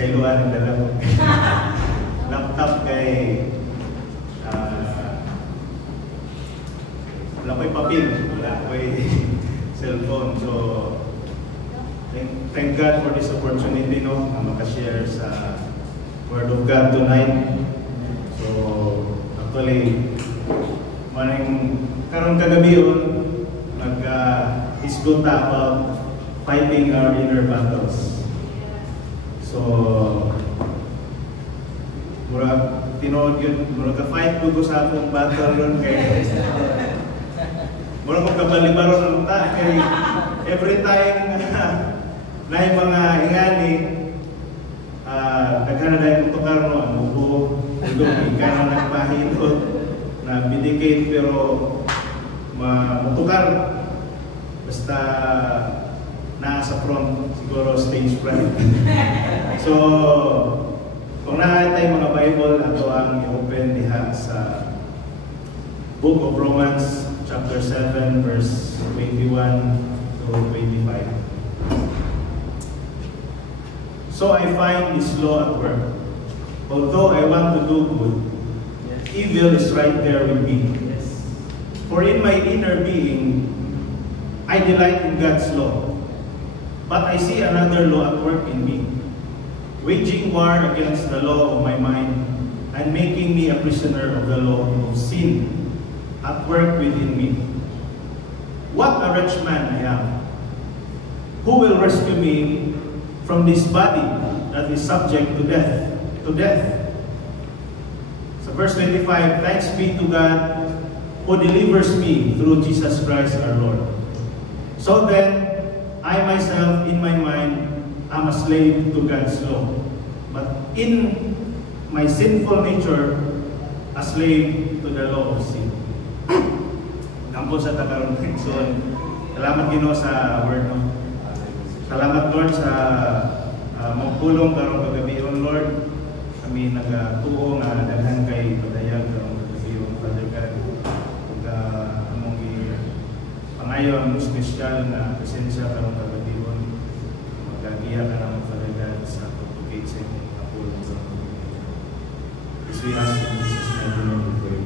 sa iluan ng dalang laptop kay wala ko'y papel, wala ko'y cellphone. So thank God for this opportunity, no, na makashare sa Word of God tonight. So actually maring karon kagabi yun nag-isguta about fighting our inner battles. So murag tinood yun, murag ka-fight ko sa akong battle yun kay murag kong kabalibaron ng ta kay every time na yung mga ingani naghanap dahil mutukar no, ang buko ilong ikan na nagpahilot na bidikate pero mutukar basta nasa front siguro stage fright. So kung nakakita mga Bible ato ang i-open diha sa Book of Romans chapter 7 verse 21 to 25. So I find this law at work. Although I want to do good, evil is right there with me. For in my inner being, I delight in God's law. But I see another law at work in me, waging war against the law of my mind and making me a prisoner of the law of sin at work within me. What a wretched man I am! Who will rescue me from this body that is subject to death? So verse 25, thanks be to God who delivers me through Jesus Christ our Lord. So then, I myself in my mind am a slave to God's law, but in my sinful nature, a slave to the law of sin. Kampo sa takarong so, salamat Ginoo sa word mo. Salamat Lord sa magpulong karong kagabion, Lord. Kami nagatuo nga daghan kay padayag karong kagabion, Father God. Ug among pangayo ang special na presensya karong kagabion. Magagiya ka naman, Father God, sa pagtugig sa inyong kapulong sa mga kagabion. As we ask in Jesus' mighty name we pray.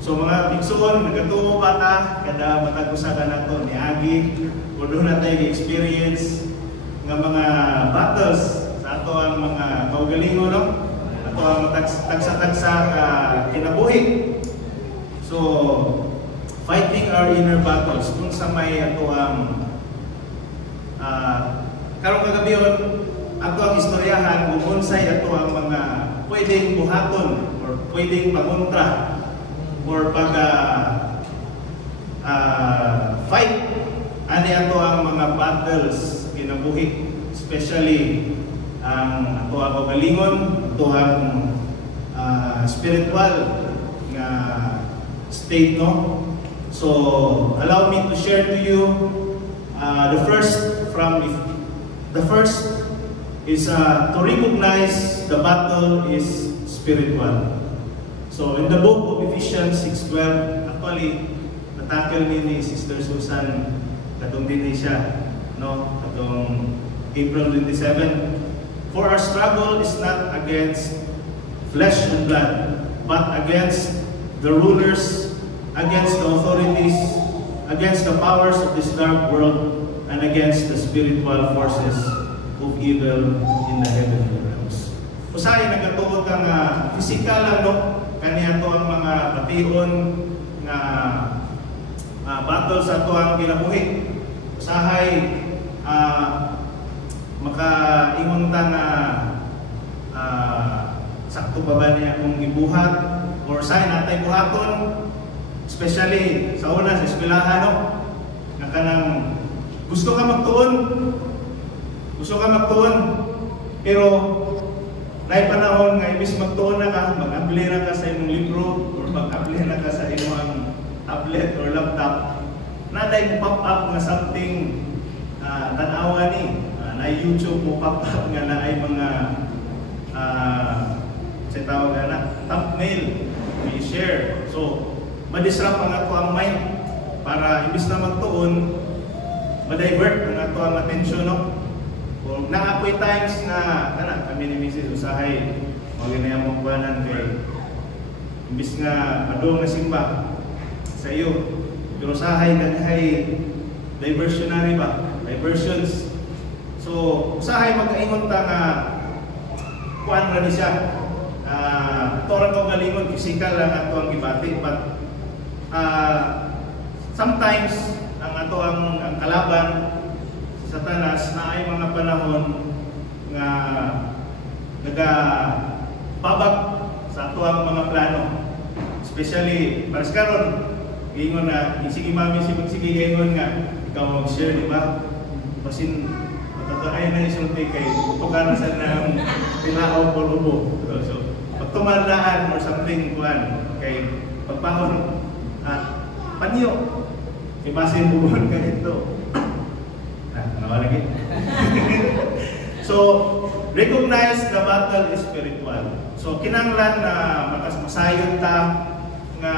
So mga bigsoon, nagatuo ba ka? Kada matag-usakan nato ni Agi, o doon na tayo experience ng mga battles sa ato ang mga kaugalingon, no? Ato ang tagsa-tagsa kinabuhi. So, fighting our inner battles, kung sa may ato ang karong kagabion, ato ang istoryahan, kung unsay ato ang mga pwedeng buhaton or pwedeng pagontra or pag fight ani ato ang mga battles kinabuhi, especially ang ato ang kaugalingon, ato ang spiritual nga state, no? So allow me to share to you the first is to recognize the battle is spiritual. So in the book of Ephesians 6:12, actually natakil ni Sister Susan katong din siya, no, katong April 27. For our struggle is not against flesh and blood, but against the rulers, against the authorities, against the powers of this dark world, and against the spiritual forces of evil in the heavenly realms. Usahay nagatuod ka nga physical lang, no? Kaniya to ang mga bation nga battle sa to ang kinabuhi. Usahay makaingon ta nga sakto pa ba niya kung ibuhat or say natay buhaton, especially sa una sa eskwelahan, no? Nga kanang gusto ka magtuon pero nay panahon nga imbis magtuon na ka, mag-apply na ka sa imong libro or mag-apply na ka sa imong tablet or laptop, naday pop up nga something tanawa ni na YouTube mo pop up nga na ay mga sa tawag na thumbnail may share. So madisrupt ang ato ang mind para imbis na magtuon, ma-divert ang ato ang atensyon, no? Kung naapoy times na kami ni Mrs. Usahay maginayang magbanan kay imbis nga madong na simba sa iyo, pero usahay naghay diversionary ba? Diversions. So usahay magkaingon ta nga kuan ra ni siya. Torang ko galingon physical lang ato ang gibati, but sometimes ang ato ang kalaban Satanas na ay mga panahon nga nagababag sa ato ang mga plano. Especially para sa karon, ingon na sige mami sige ingon nga ikaw mag-share, di ba? Basin matataay na isulti kay tugaran sa nang pinaaw po lubo. So pagtumandaan or something kuan kay pagpahon panyo ibasin buwan ka ito. Lagi. So, recognize the battle is spiritual. So, kinanglan na masayon ta nga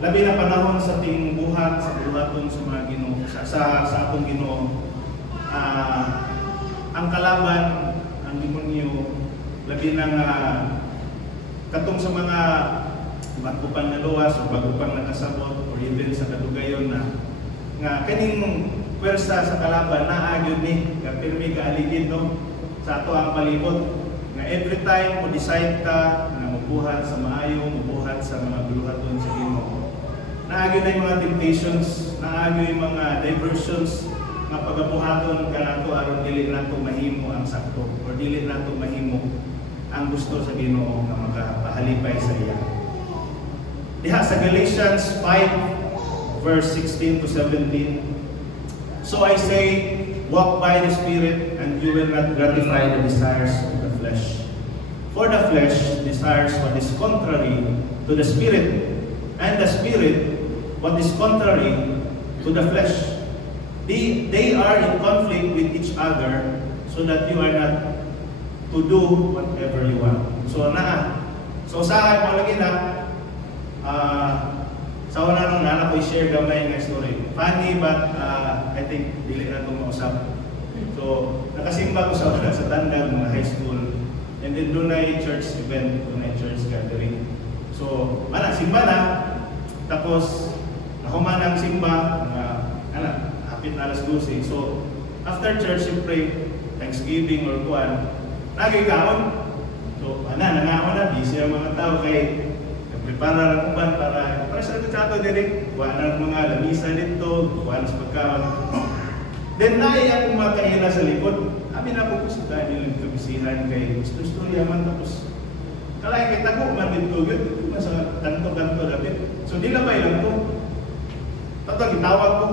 labi na panahon sa ating buhat, sa buhaton sa mga Ginoo, sa atong Ginoo. Ang kalaban, ang demonyo, labi na nga katong sa mga bago pang naluwas o bago pang nakasabot or even sa kadugayon na nga kaning pwersa sa kalaban na agyon ni kapirmi ka aligid, no, sa ato ang palibot nga every time mo decide ka na mabuhat sa maayo, mabuhat sa mga buluhaton sa Ginoo, naagyon na yung mga temptations, naagyon yung mga diversions nga pagabuhaton ka nato aron dili nato mahimo ang sakto or dili nato mahimo ang gusto sa Ginoo nga makapahalipay sa iya. Diha sa Galatians 5 verse 16 to 17. So I say, walk by the Spirit, and you will not gratify the desires of the flesh. For the flesh desires what is contrary to the Spirit, and the Spirit what is contrary to the flesh. they are in conflict with each other so that you are not to do whatever you want. So usahay mo lagi na, sa una nung nana ko i-share gamay nga story. Funny but I think dili na itong mausap. So nakasimba ko sa una sa Tandag, mga high school. And then doon ay church event, doon ay church gathering. So simba na. Tapos nahuman ang simba, hapit na alas 12. So after church, siyempre, Thanksgiving or kuwan, nagigawon. So, nangaon na, busy ang mga tao kay nagprepara ng uban para sa ato direct, kuha na mga lamisa dito, kuha na sa pagkaon. Then, ang mga kahila sa likod, amin na po sa tayo nilang kabisihan kay gusto yaman tapos kalay kay tago man dito, yun, sa kanto-kanto lapit. So, di labay lang po. Tapos, itawag ko,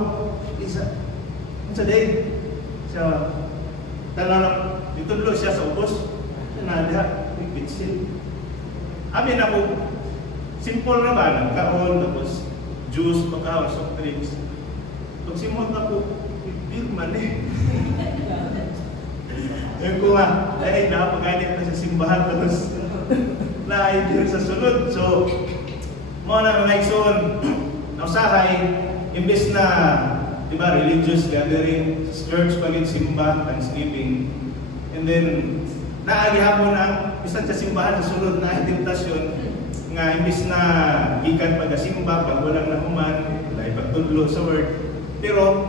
isa day, siya, tanong, itudlo siya sa ubos, nada, bitsin. Amin na po, simple na ba, nagkaon, tapos juice, pagkaon, soft drinks. Pag simot na po, beer man eh. Yung ko nga, napagalit na sa simbahan, tapos na-idea sa sunod. So, mga mga ikson, nausahay, imbes na, diba, religious gathering, church pagin simba, Thanksgiving, and then, naagihapon ang bisan sa simbahan sa sulod na tentasyon nga imbis na gikan pagasimba pag walang nahuman, dahil pagtudlo sa word, pero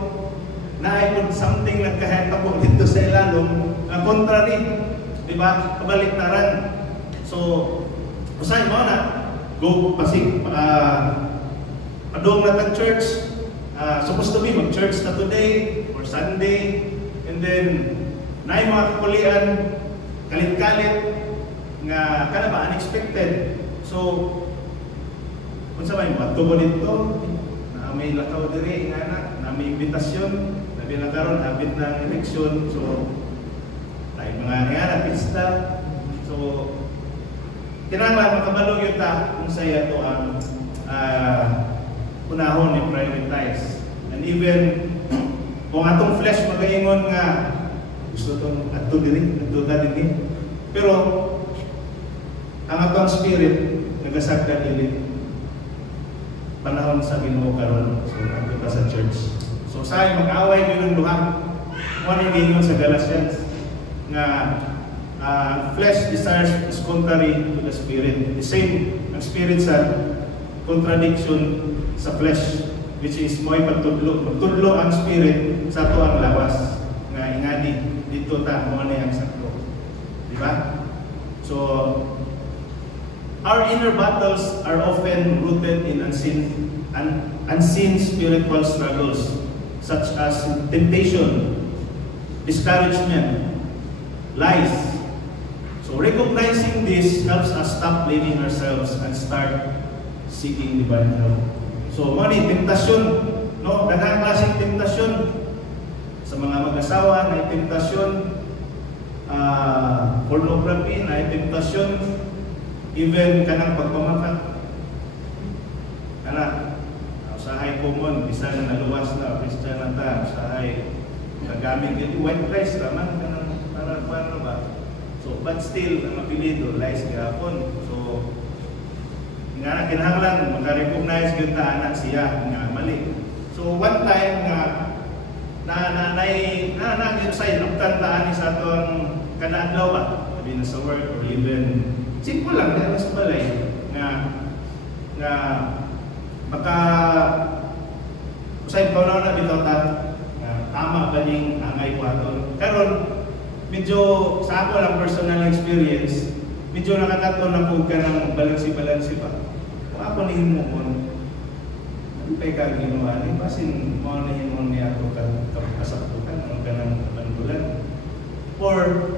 naipod something nagkahitabo dito sa ilalong na contrary, di ba? Kabaliktaran. So, usay mo na, go pasig, padong na tag church, supposed to be mag-church na today or Sunday, and then, naay mga kakulian, kalit-kalit nga kana ba unexpected. So unsa may matubo dito na may lakaw diri nga na may invitasyon na binakaron habit ng eleksyon. So tay mga nga pista. So kinahanglan makabalo gyud ta kung saya to ang unahon ni prioritize. And even kung atong flesh magaingon nga gusto itong ato diri, nagduda din. Pero, ang atong spirit, nagasagda dili. Panahon sa Ginoo karon, so nagduda sa church. So, sa'yo, mag-away yun ng luha. Ano yung sa Galatians? Nga, flesh desires is contrary to the spirit. The same, ang spirit sa contradiction sa flesh, which is mo'y pagtudlo. Magtudlo ang spirit sa ito ang lawas. Nga ingani, dito ta mo na yung sakto. Di ba? So, our inner battles are often rooted in unseen spiritual struggles, such as temptation, discouragement, lies. So, recognizing this helps us stop blaming ourselves and start seeking divine help. So, mga temptasyon, no? Daghang klaseng temptasyon. Sa mga mag-asawa, na temptasyon, pornography, na temptasyon, even kanang pagpamakat. Usahay common, bisa na naluwas na, Christian na ta, usahay, nagamit dito, white rice, raman, kanang, para paano ba? So, but still, ang apelido, lies gapon. So, nga kinahanglan, maka-recognize yung anak siya, nga mali. So, one time nga, na-excited ang kantaan sa atong kanadlaw ba? Sabi na sa work or even simple lang dahil sa balay nga baka usay pa na bitaw ta tama ba ning angay ko aton. Karon medyo sa ako lang personal experience, medyo nakatato na po ka ng balansi pa. Kung ako ni mo kon pay ka ginawa ni basin mo na himon niya ako kasaktukan ang kanang bandulan or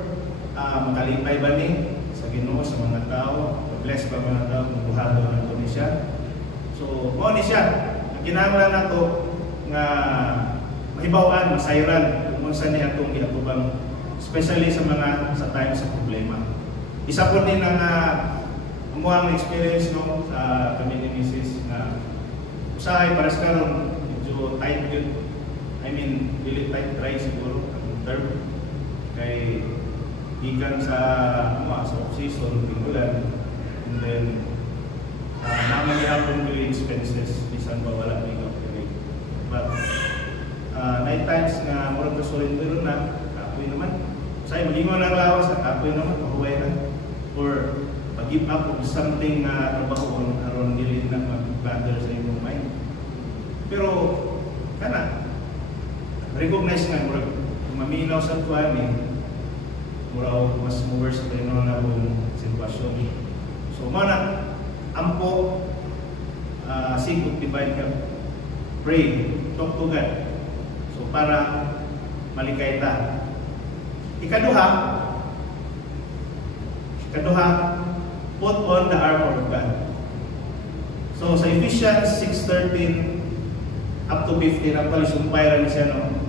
makalipay ba ni sa Ginoo sa mga tao, bless pa mga tao kung buhado na ni siya. So mo ni siya kinahanglan nato nga mahibaw-an, masayran kung unsa ni atong giatubang, especially sa mga sa time sa problema. Isa po din ang amuang experience no sa kami ni Mrs. na usahay para sa karon medyo tight yun. I mean, dili try siguro ang term. Kay gikan sa off-season, pingulan, and then naman yapon ko yung expenses, bisan ba wala may operate. But night times nga murag surrender na, kapoy naman. Say magingon lang lawas, kapoy naman, mahuway na. Or mag-give up of something na trabaho aron dili na mag-bother sa imong mind. Pero kana recognize nga murag maminaw sa tuwan murag mas mover sa Panginoon na sitwasyon. So mana ampo seek to divine help, pray, talk to God, so para malikay ta. Ikaduha, put on the armor of God. So sa Ephesians 6:13 up to 15, ang palisumpay rin siya, no?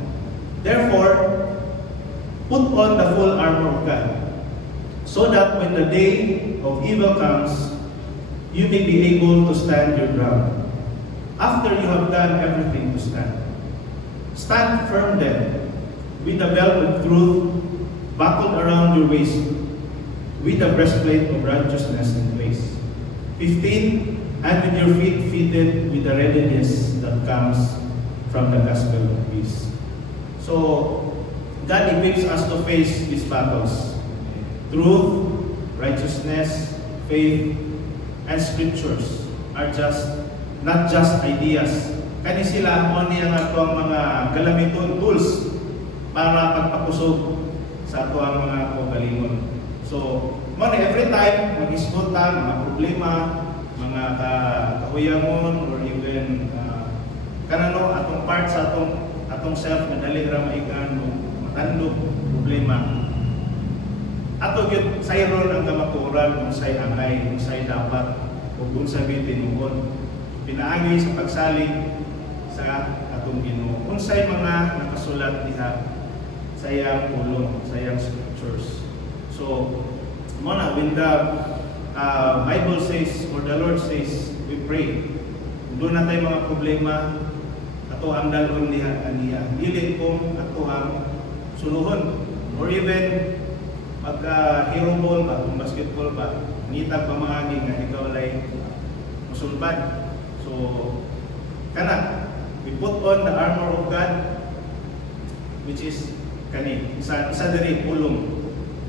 Therefore, put on the full armor of God, so that when the day of evil comes, you may be able to stand your ground. After you have done everything to stand. Stand firm then, with the belt of truth buckled around your waist, with the breastplate of righteousness in place. 15, and with your feet fitted with the readiness that comes from the gospel of peace. So, God equips us to face these battles. Truth, righteousness, faith, and scriptures are not just ideas. Kani sila mo niya nga ito ang mga galamiton, tools para pagpakusog sa ito ang mga kaugalingon. So, mo every time mag-isgutan, mga problema, mga kahuyangon, or even kanano atong part sa atong self na dali ra maigan matandog problema. Ato gyud sayron ang kamaturan kung say angay, kung say dapat ug kung sa tinuod. Pinaagi sa pagsalig sa atong Ginoo. Unsay mga nakasulat diha sa iyang pulong, sa iyang scriptures. So, muna when the Bible says, or the Lord says, we pray. Doon na tayo mga problema, ato ang dalon niya, dili kong ato ang suluhon. Or even, pagka-hero ball ba, kung basketball ba, ngitag pamangagi nga ikaw ay masulbad. So, kana, we put on the armor of God, which is kani, isa diri pulong.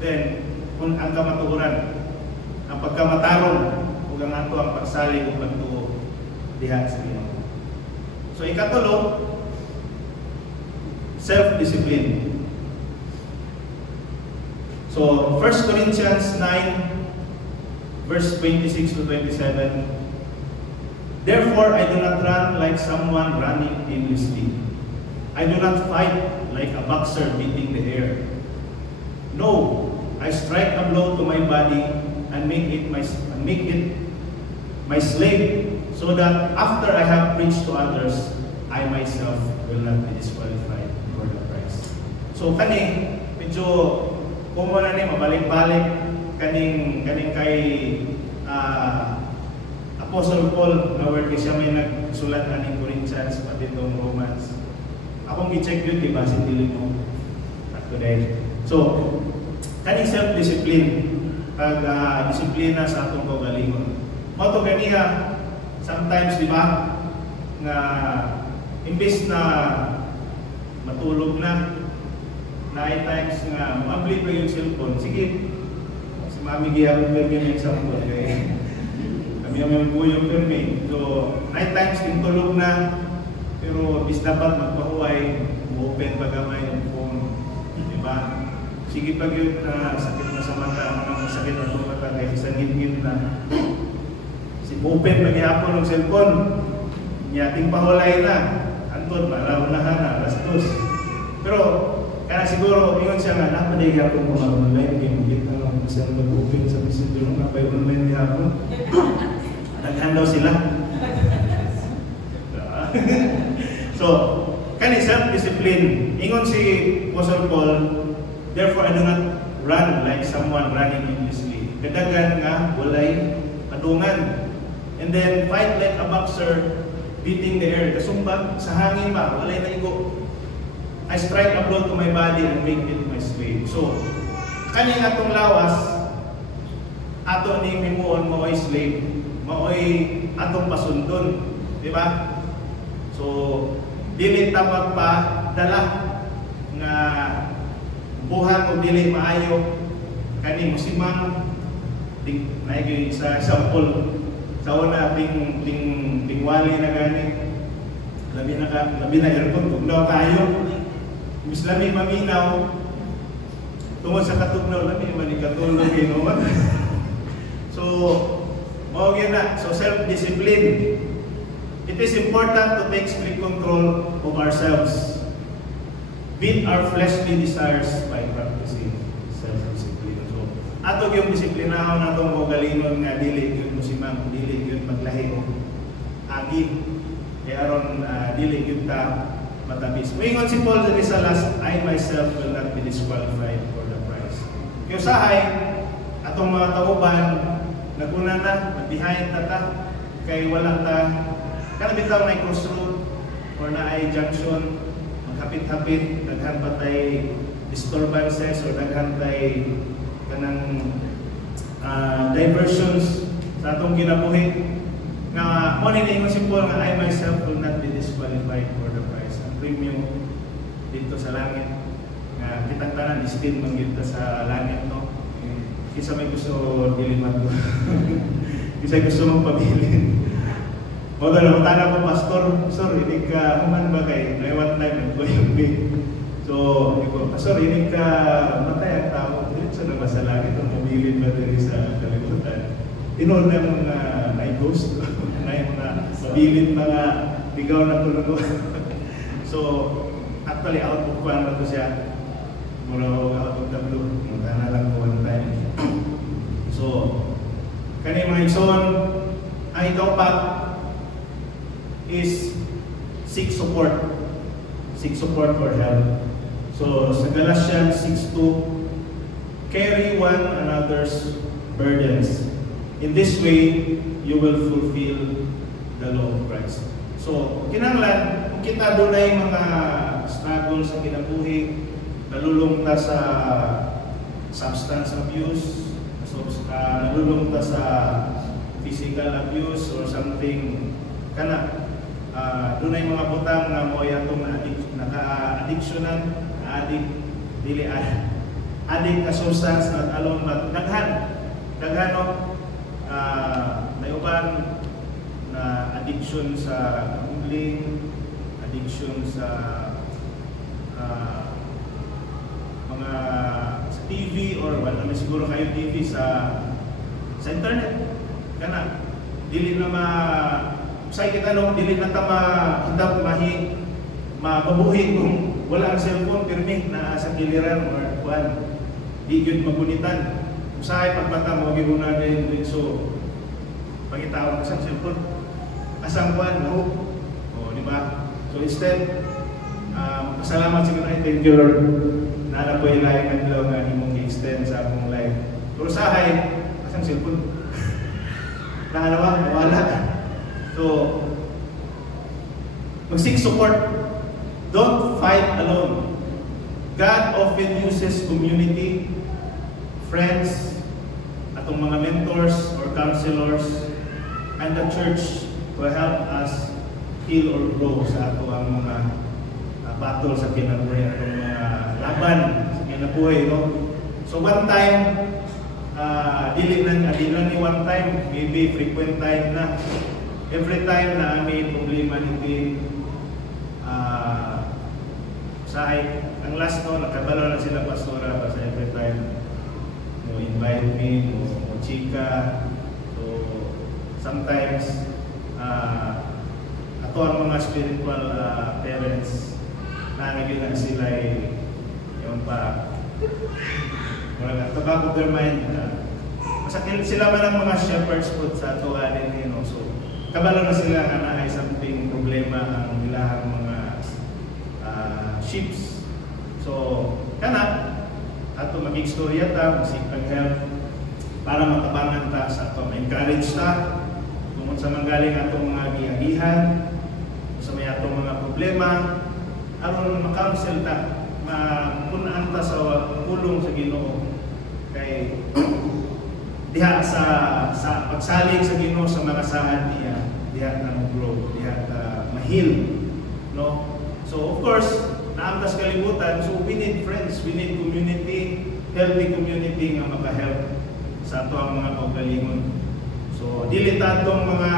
Then, kung ang kamatuoran, ang pagkamatarong, ug ang ato ang pagsalig ug pagtuo diha sa Ginoo. So ikatulo, self-discipline. So 1 Corinthians 9 verse 26 to 27. Therefore I do not run like someone running aimlessly. I do not fight like a boxer beating the air. No, I strike a blow to my body and make it my slave, so that after I have preached to others, I myself will not be disqualified for the prize. So kani medyo kumo na ni mabalik-balik kaning kay Apostle Paul na word siya may nagsulat aning Corinthians pati itong Romans. Akong gi-check yun, diba? Sindili mo. At today. So, kaning self-discipline, disiplina sa atong kaugalingon. Moto ganiya, sometimes, di ba, nga imbis na matulog na ay times nga ma-upload pa yung cellphone, sige, si Mami gihapon permi ng example kay kami ang buyong permi. So, night times yung tulog na, pero bis dapat magpahuway, open pagamay yung phone, di ba? Sige pag yun na sakit na sa mata, mga sakit na sa mata, kahit isang ngit-ngit na. Si open paghihapon ng cellphone, niyating pahulay na, antod, malaunahan na, alas 2. Pero, kaya siguro, ingon siya nga, napaday hapon mga online, kaya magigit na lang kasi mag-open sa messenger ng napay online hapon. Naghan daw sila. So, kani self-discipline. Ingon si Apostle Paul, therefore I do not run like someone running aimlessly. Kadagan nga, walay kadungan. And then, fight like a boxer beating the air. Kasumbag, sa hangin ba, walay naigo. I strike a blow to my body and make it my slave. So, kani atong lawas, ato ni himuon mao'y slave, mao'y atong pasundon, di ba? So, dili ta magpadala nga buhat o dili maayo kani musimang naigi sa example sa una tingwali na gani labi na aircon tugnaw kayo mas lami maminaw tungod sa katugnaw lami man ikatulog Ginoo. So mao gyud na, so self-discipline. It is important to take strict control of ourselves, beat our fleshly desires by practicing self-discipline. So, ato yung disiplinahon natong kaugalingon nga dili gyud musimang, dili gyud maglahi og agi, kay aron dili gyud ta matabis. Moingon si Paul sa last, I myself will not be disqualified for the prize. Kaya usahay atong mga tauban naguna na, behind na ta, kay wala ta kana bitaw na crossroad or na ay junction, maghapit-hapit, daghan pa tay disturbances or daghan tay kanang diversions sa atong kinabuhi nga mo ni ingon simple nga I myself will not be disqualified for the prize. Ang premium dito sa langit nga kitang tanan destined man gyud sa langit, no? Kisa may gusto dilimat ko. Kisa gusto mong pabilin. O gano'n, tana ko, Pastor, hindi ka, human ba kay, may one time, nag-QMB. So, hindi ko, Pastor, hindi ka matay ang tao, diretso na ba sa langit, ang mabilin ba dito sa kalimutan? Tinoon na yung mga na-ghost, na yung mga mabilin mga ligaw na tulungo. So, actually, out of one na ko siya. Mura ko out of the blue. Tana lang ko one time. So, kani mga ison, ang ikaw pa, is seek support for help. So sa Galatians 6:2, carry one another's burdens. In this way, you will fulfill the law of Christ. So kinahanglan kung kita dunay mga struggle sa kinabuhi, nalulung ta sa substance abuse, nalulung ta sa physical abuse or something kana dunay mga butang nga mo atong naka-addictionan, dili addict ka substance at alone but daghan may uban na addiction sa gambling, addiction sa mga sa TV or wala na siguro kayo TV sa internet kana dili na say kita no, dili na ta mahindap mapabuhi kung wala ang cellphone pirmi na sa kiliran or kuan di gyud magunitan usahay pagbata mo gihuna din so pangitawag sa cellphone asang kuan no o di ba so instead pasalamat siguro ay thank you Lord na na po ilahi ng adlaw nga imong i-extend sa akong life pero usahay asang cellphone wala. So, mag-seek support. Don't fight alone. God often uses community, friends, atong mga mentors or counselors, and the church to help us heal or grow sa ato ang mga battle sa kinabuhi, atong mga laban sa kinabuhi. No? So, one time, dili na ni one time, maybe frequent time na. Every time na may problema niti ang last no, nakabalo na sila pastora basta every time mo invite me, mo chika. So sometimes ato ang mga spiritual parents na naging sila yung pa wala ka back of their mind masakil sila man ang mga shepherds po sa ato alin you know, so kabalo na sila nga na ay something problema ang ilahang mga ships. So, kana ato mag-istorya ta, mag-seek help para matabangan ta sa ato, ma-encourage ta tungod sa manggaling atong mga giagihan, sa may atong mga problema, aron ma-counsel ta, mapunan ta sa pulong sa Ginoo kay diha sa pagsalig sa Ginoo sa mga saan niya, diha na mag-grow, diha ta mahil, no? So of course, naamtas kalibutan, so we need friends, we need community, healthy community nga maka-help sa ato ang mga kaugalingon. So dili ta tong mga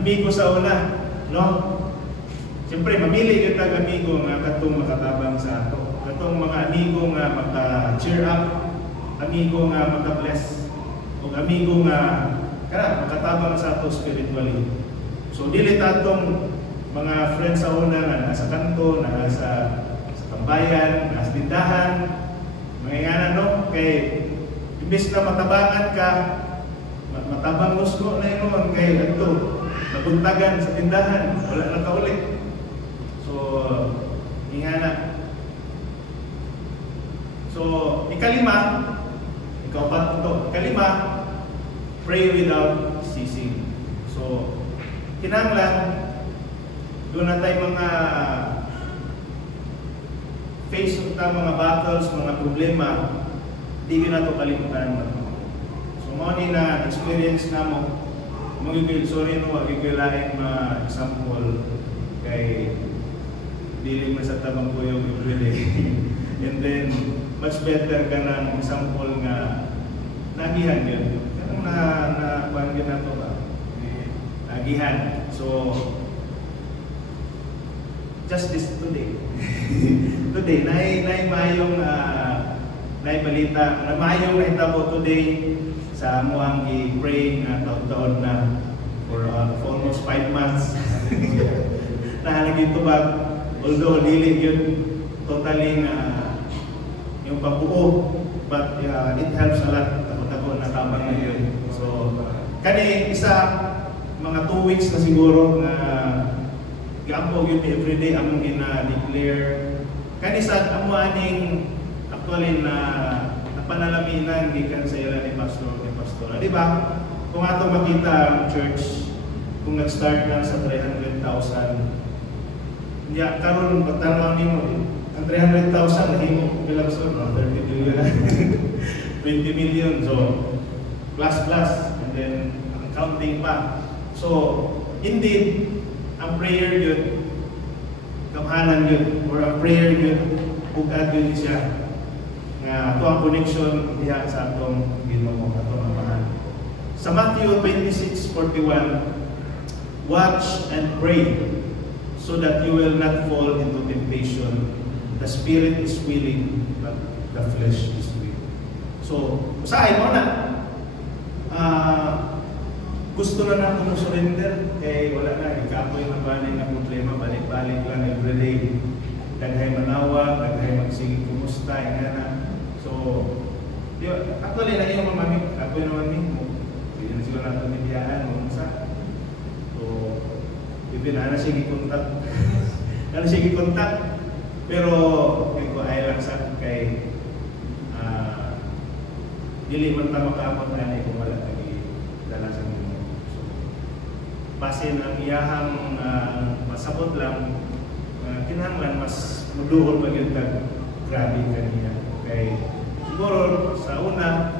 amigo sa una, no? Siyempre, mamili kita amigo nga katong makatabang sa ato. Katong mga amigo nga maka-cheer up, amigo nga maka-bless, o amigo nga makatabang sa ato spiritually. So, dili tatong mga friends sa una nga nasa kanto, nasa tambayan, nasa tindahan, mga ingana, no? Kay, imbis na matabangan ka, matabang musgo na yun, kay ito, nabuntagan sa tindahan, wala na kaulit. So, ingana. So, ikalima, pray without ceasing. So, kinahanglan, doon na tayo mga face ta mga battles, mga problema, di ko na ito kalimutan. So, mo ni na experience na mo, magigil, sorry no, magigilain na example kay dili mo sa tabang ko yung everyday. And then, much better ka ng example nga nagihan yun. Kanang kuhaan yun na ito ba? Nagihan. So, just this today. Today, mayong balita. Mayong nahitabo today sa amuang i-pray nga taon-taon na for almost 5 months. Nahanagitubag, although dili yun totally yung pagbuo, but it helps a lot. Ako na tabang na yun. So, kani isa, mga 2 weeks na siguro na gapo yun everyday among ina-declare. Kani sa amo aning actually na napanalaminan gikan sa ila ni pastor. Di ba? Kung ato makita ang church, kung nag-start na sa 300,000, ya karon patanaw nimo ang 300,000 nahimo bilang so 30 million 20 million, so plus and then ang counting pa. So indeed ang prayer yun, kamhanan yun, or ang prayer yun, bugad yun siya nga ito ang connection diha sa atong Ginoo, atong Amahan. Sa Matthew 26:41, watch and pray so that you will not fall into temptation. The spirit is willing, but the flesh is weak. So, usahay mo na. Gusto na natin mo surrender, kaya wala na, ikapoy na balik na problema, balik-balik lang everyday. Daghay manawag, daghay magsige kumusta, nga na. So, actually na yung mamamit, ako'y naman mo. Hindi na sila natin nabiyaan, sa. So, even na sige kontak. Na sige kontak. Pero, ay lang sa kay dili man ta makaabot na kung wala lagi dala sa Ginoo. So, basin ang iyahang masabot lang, kinahanglan mas muduol pa gyud kag grabe kaniya. Kay siguro sa una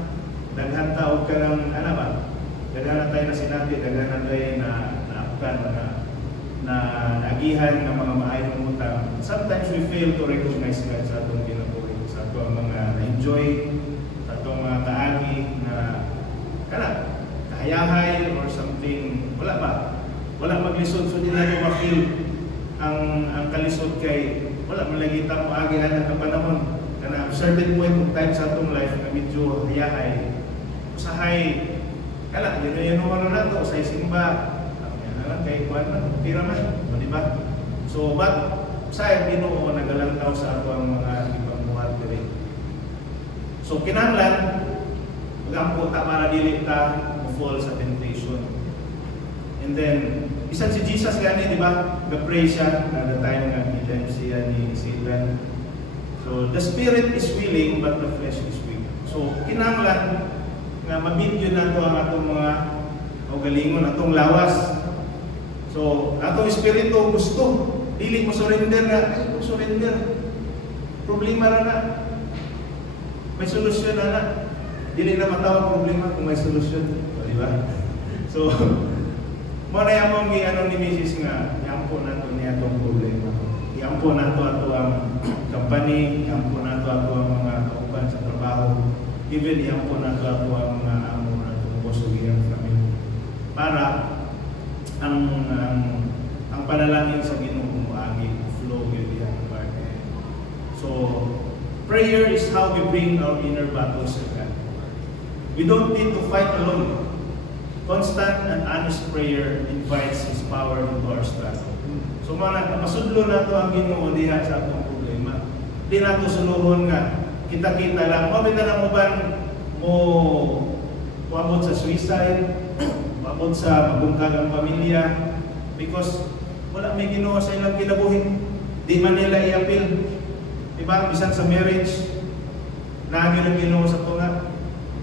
daghan taog ka ng daghan na tayo na sinati, daghan na tayo na naapkan na agihan ng mga maayong utang. Sometimes we fail to recognize God sa atong kinabuhi, sa atong mga na-enjoy, sa atong mga kaagi na kahayahay or something, wala ba? Wala maglisod, so hindi natin ma-feel ang kalisod kay wala malagita mo agihan na kapanahon. Kana certain point of time sa atong life na medyo hayahay, usahay, yun na to, usahay simba, kay kuan man, pira man, di ba? So, but sa Ginoo nagalantaw sa ato ang mga ipangbuhat diri. So, kinahanglan magampo ta para dili ta mo-fall sa temptation. And then, bisan si Jesus gani, di ba? Ga-pray siya na the time nga gitem siya ni Satan. So, the spirit is willing but the flesh is weak. So, kinahanglan nga mabidyo nato ang atong mga kaugalingon, atong lawas. So, atong espiritu gusto dili mo surrender nga, ay kung surrender, problema na. May solusyon na. Dili na matawag problema kung may solusyon. Di ba? So, muna yung mong ano ni Mrs. nga, iampo na ito niya itong problema. Iampo na ito ato ang company, iampo na ito ato ang mga kauban sa trabaho, even iampo na ito ato ang mga amo na itong bosogi ang family. Para ang panalangin sa Ginoo agi flow with the heart. So, prayer is how we bring our inner battles to God. We don't need to fight alone. Constant and honest prayer invites His power into our struggle. So mga napasudlo na ito ang Ginoo diha sa atong problema. Di na ito suluhon nga, kita-kita lang. Mabit na lang mo ba mo puabot sa suicide, puabot sa mabungkag ang pamilya, because wala may Ginoo sa ilang kinabuhi. Di man nila i-appeal. Diba? Bisan sa marriage, naagin ang Ginoo sa tunga.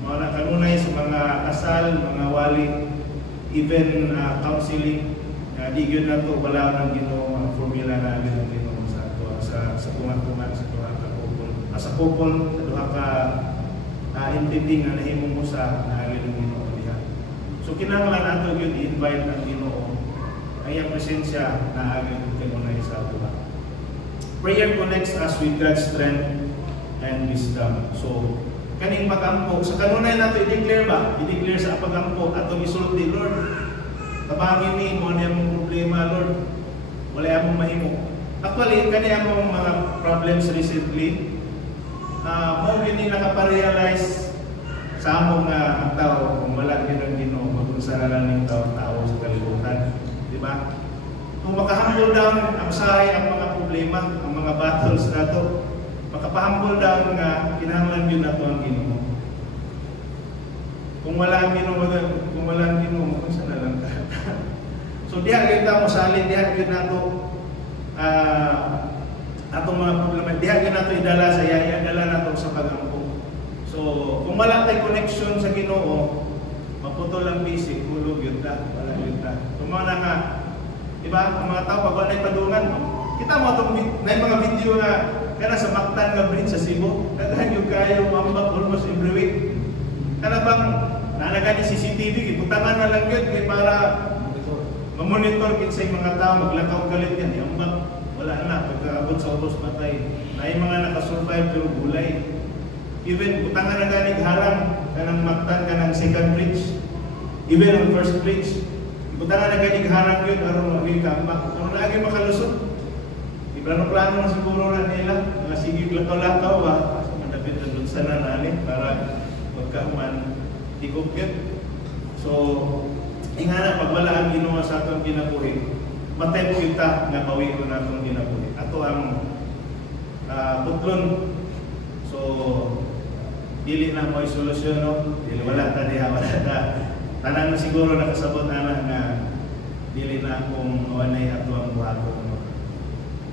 Mga kanunay sa mga kasal, mga wali, even counseling, di yun na ito, wala nang Ginoo ang formula na agad ang Ginoo sa tunga-tunga, sa duha ka couple. Sa couple, sa duha ka intending na nahimo mo sa agad ang Ginoo diha. So kinahanglan nato yun i-invite ang Ginoo ang iyang presensya na agad kanunay sa duha. Prayer connects us with God's strength and wisdom. So, kaning pag-ampo, sa kanunay nato i-declare ba? I-declare sa pag-ampo atong isulti, Lord, tabangin ni mo na yung problema, Lord. Wala among mahimo. Actually, kani among mga problems recently, mo gini nakaparealize sa among ang tao kung wala gyud ang Ginoo, magunsa na lang ning tao sa kalibutan, di ba? Kung makahambol down ang sahay ang mga problema, ang mga battles nato, makapahambol down nga kinahanglan yun nato ang Ginoo. Kung wala ang Ginoo, kung saan na lang ka. So diha gyud ta mo salin, diha gyud nato atong mga problema, diha gyud nato idala sa yaya, dala nato sa pagampo. So kung wala tay connection sa Ginoo, maputol ang bisig, hulog yun ta, wala yun ta. Kung mga nga, diba, ang mga tao pag wala padungan, kita mo itong mga video nga kaya sa Mactan nga bridge sa Cebu, kagahan yung kayo mambak almost every week. Kana bang nanaga ni CCTV, iputangan na lang yun para mamonitor kinsay mga tao, maglakaw galit yan, yambak, wala na, pagkaabot sa ubos matay. Na yung mga nakasurvive pero gulay. Even, putangan na ganing harang, kanang Mactan, kanang second bridge, even ang first bridge, putangan na ganing harang yun, aron maging kambak. Kung lagi makalusot, plano-plano na siguro na nila, mga sigig lakaw-lakaw ba, kasi madapit na doon sa nanali para magkahuman ikupit. So, ingana, pag wala ang Ginoo sa atong kinabuhi, matay kita nga bawi ko na atong kinabuhi. Ato ang putlon. So, dili na mo solusyon, no? Dili wala ta diha, wala ta. Tanan na siguro nakasabot na nga dili na akong mawanay ato ang buhaton.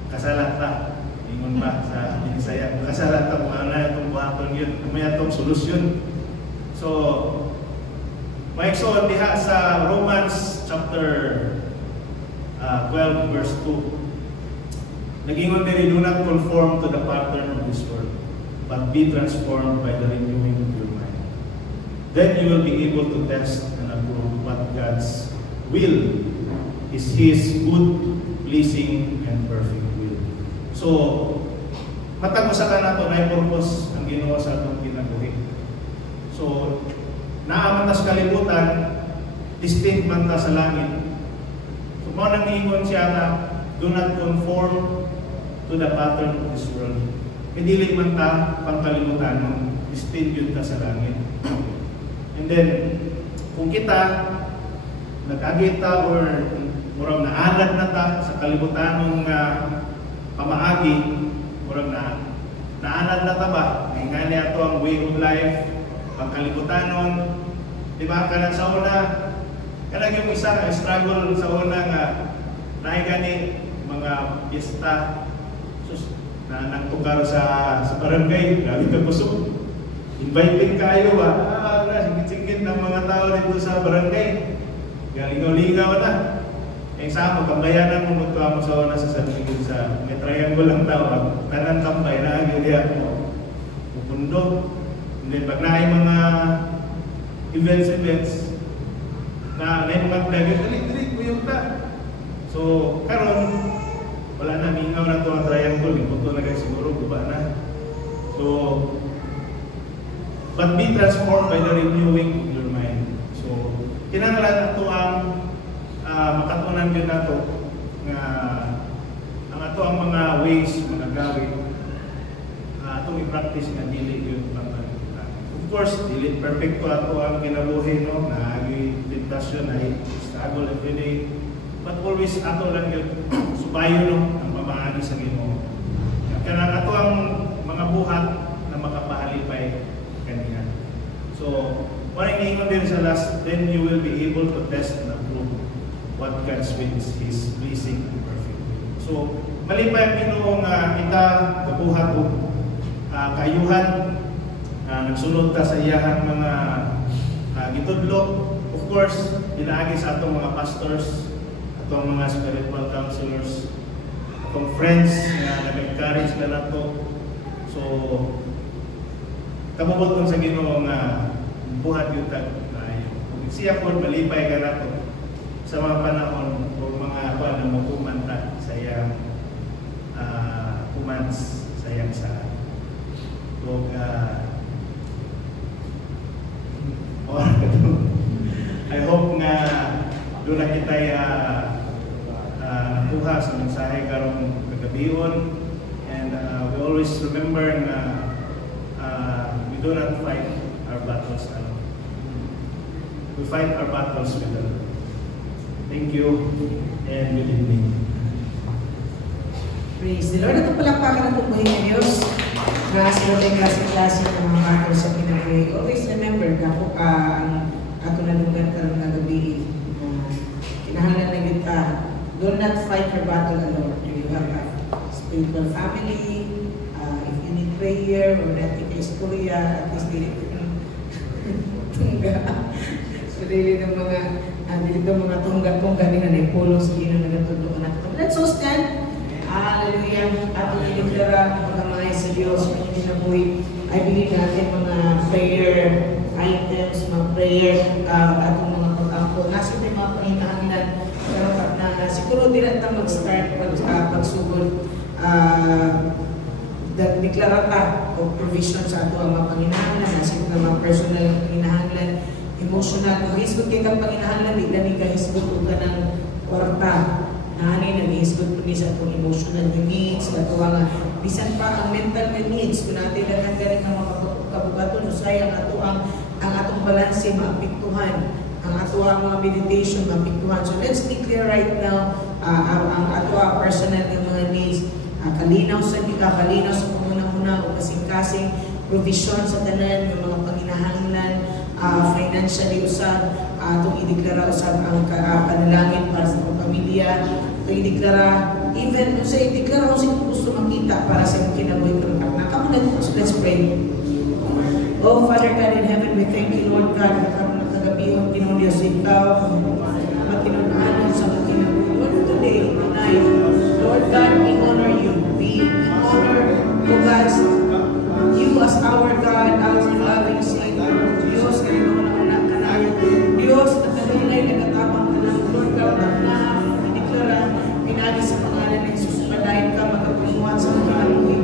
Kasalat ta, ingon ba sa Bisaya, kasalat ta kung ano na itong buhaton yun, may itong solusyon. So, may iksoon diha sa Romans chapter 12 verse 2. Nagingon diri, do not conform to the pattern of this world, but be transformed by the renewing of your mind. Then you will be able to test and approve what God's will is His good, pleasing, and perfect. So, matag usa ka nato na purpose ang Ginoo sa atong kinabuhi. So, naaman ta sa kalibutan, distinct man ta sa langit. So, mao nang ingon siya na do not conform to the pattern of this world. Dili man ta pangkalibutan, distinct yun ta sa langit. And then, kung kita nag-agi ta or murang naalad na ta sa kalibutanong pamaagi, murag naanad na ta ba? Ngayon niya ito ang way of life, pangkalibutanon, di ba? Kanang sa una, kanang yung isa nga struggle sa una nga naigani mga pista, na nagtukar sa barangay, grabe ka kusog. Inviting kayo ba? Singkit-singkit ng mga tao dito sa barangay. Galingaw-lingaw na. Eh sa mo, kambayanan mo magtuwa mo sa una sa San Miguel sa may triangle lang tao, tanan tambay na agad diya. Pupundok. Then pag naay mga events, na mga vlogger, dali, kuyog ta. So, karon wala na, mingaw na ito ang triangle, ito na guys, siguro, guba na. So, but be transformed by the renewing of your mind. So, kinahanglan na ito ang makatunan din na ito nga ang ato ang mga ways, mga gawin atong i-practice na dili yun. Of course, dili perfecto ato ang kinabuhi, no? Na tentasyon, ay struggle every day. But always ato lang yun, subayo, no? Ang pamaani sa Ginoo. Kaya ato ang mga buhat na makapahalipay kaniya. So, what I mean din sa last, then you will be able to test and approve what God's will is His pleasing and perfect. So, malipay ang Ginoo nga kita kabuhat o kaayuhan, nagsunod ta sa iyahang mga gitudlo. Of course, dinaagi sa atong mga pastors, atong mga spiritual counselors, atong friends na nag-encourage na nato. So, kamabot sa Ginoo nga buhat yung tayo. Kung siya po malipay ka nato sa mga panahon o mga kuwan na magkumanta sa iyang commands sa iyang sa I hope nga doon na kita nakuha sa mensahe karong kagabihon, and we always remember na we do not fight our battles alone. We fight our battles with the Lord. Thank you and good evening. Praise the Lord. Ito palakpakan ng pagbuhay ng Diyos. Sa mga klase-klase ng mga battles sa kinabuhi. Always remember, kako ka ang ato na lugar karong nagabi. Kinahanglan na kita. Do not fight your battle alone. You have a spiritual family. If you need prayer or natin ka istorya, at least dili tungga. So dili ng mga tungga-tungga nila na ipulong sa ino na natundo ka natin. Let's all stand. Hallelujah. Ating iligdara, mga sa Diyos, mga kinabuhi. I believe natin mga prayer items, mga prayer, atong mga pag-angko. Nasa may mga panginahanginan. Pero na siguro di natin mag-start pagsugod. Deklara ka o provision sa ato ang mga panginahanginan. Nasa mga personal panginahanginan, emotional. Kung hisgot kayo kang panginahanginan, di gani ka hisgot ka ng kwarta. Nani nag-hisgot po sa itong emotional needs, katuwa nga, bisan pa ang mental needs, kung natin nagagaling ng mga kabugaton, usay ang atong balanse maapektuhan, ang ato ang mga meditation maapektuhan. So let's be clear right now, ang ato ang personal ng mga needs, kalinaw sa pamunang-una o kasing-kasing provision sa tanan, yung mga panginahanglan, financially usab, itong ideklara usab ang panalangin para sa pamilya, itong ideklara, even sa ideklara kung sino gusto makita para sa iyong kinabuhi. Let's pray. Oh Father God in heaven, we thank you, Lord God, na karong nakagabihon, Pinoon Diyos, ikaw, matinunanan sa mga kinabuhi. Lord, today, tonight, Lord God, we honor you. We honor, oh God, you as our God, our loving Savior. Diyos, kayo una-una ka na. Diyos, nakalulay, nagatabang ka na. Lord God, na ideklara, pinali sa pangalan ng Jesus, padayin ka, magkapunguhan sa mga kinabuhi.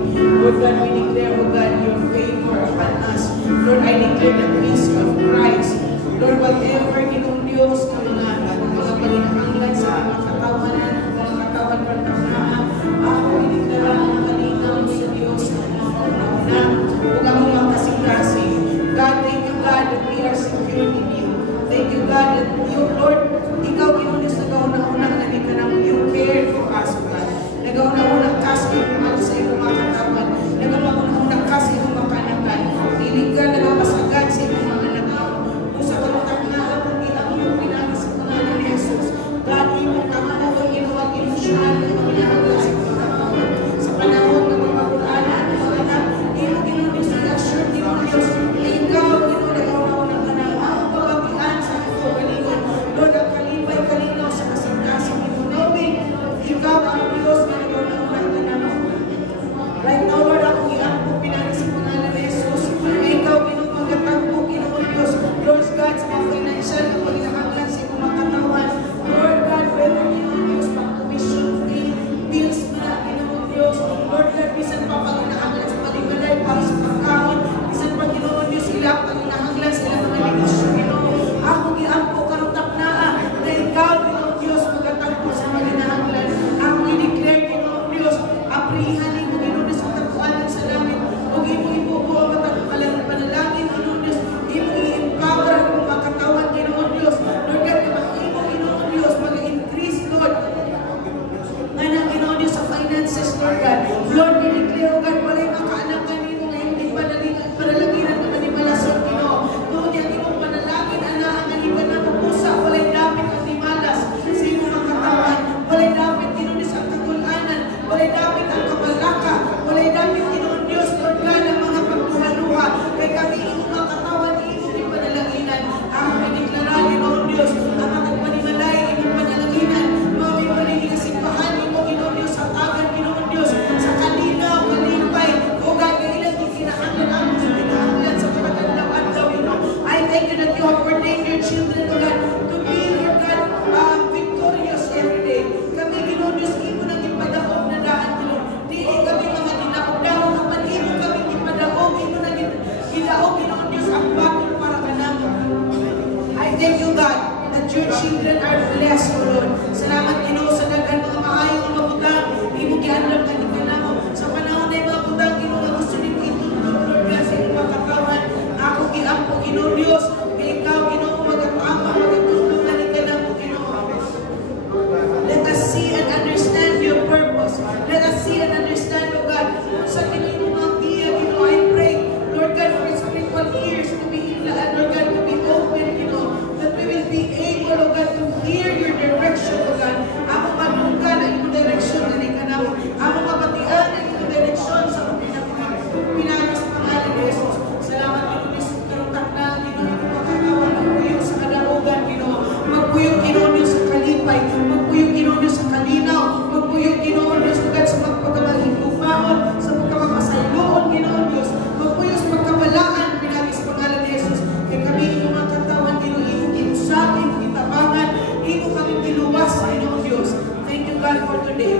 Lord God, we declare, oh God, your favor upon us. Lord, I declare the peace of Christ. Lord, whatever Ginong Diyos na mga palinahanglan sa mga katawanan, mga katawan pagkakana, ako ideklara ang kalinaw sa Diyos na huwag ang mga kasing-kasing. God, thank you, God, that we are secure in you. Thank you, God, that you, Lord, ikaw kinulis na gauna-unang nalika ng you care for us, God. Nagauna-unang kasi kumalo sa iyong mga katawan. Nagauna-unang kasi iyong makanakan. Piling ka, nagapasagad sa iyong mga anak. Usa ka matak na ang iyong pinagis sa pangalan ni Jesus. God, iyong kamanaw ang ginawang emosyonal na pinahanglan sa mga katawan. Sa panahon ng mga Qur'ana at mga anak, iyong kinulis na assure din mo Diyos. Ikaw, ginawang nagauna-unang anak. Ang pagabihan sa ito, galingan. Lord, ang kalipay ka that your children are blessed, O Lord. Salamat, Ginoo, sa daghan mga maayong mga butang. Imo giandam kanila namo sa panahon na mga butang Ginoo nga gusto nimo itutulog, Lord God, sa imong katawan. Ako giampo, Ginoo Dios, kay ikaw Ginoo magatama, magatulog kanila namo, Ginoo. Let us see and understand your purpose. Let us see and understand, O God, kung sa kinino mga giya, Ginoo. I pray, Lord God, for spiritual ears to be Lord God, to be open, Ginoo, that we will be able, O God, to hear your direction, O God. Ako madunggan ang iyong direction na ikanaw. Ako mapatian ang iyong direction sa pinagis pangalan ni Jesus. Salamat, Ginoo, Ginoo, karutak na, Ginoo, iyong makatawan, magpuyog sa kadalugan, Ginoo. Magpuyog, Ginoo, Diyos, sa kalipay. Magpuyog, Ginoo, Diyos, sa kalinaw. Magpuyog, Ginoo, Diyos, agad sa magpagkamahigupahon, sa magkamapasaluon, Ginoo, Diyos. Magpuyog sa magkamalaan, pinagis pangalan ni Jesus. Kaya kami iyong mga katawan, Ginoo, iyong ginusap, iyong gitabangan, iyong kami giluwas, Ginoo, Diyos. Thank you, God, for today.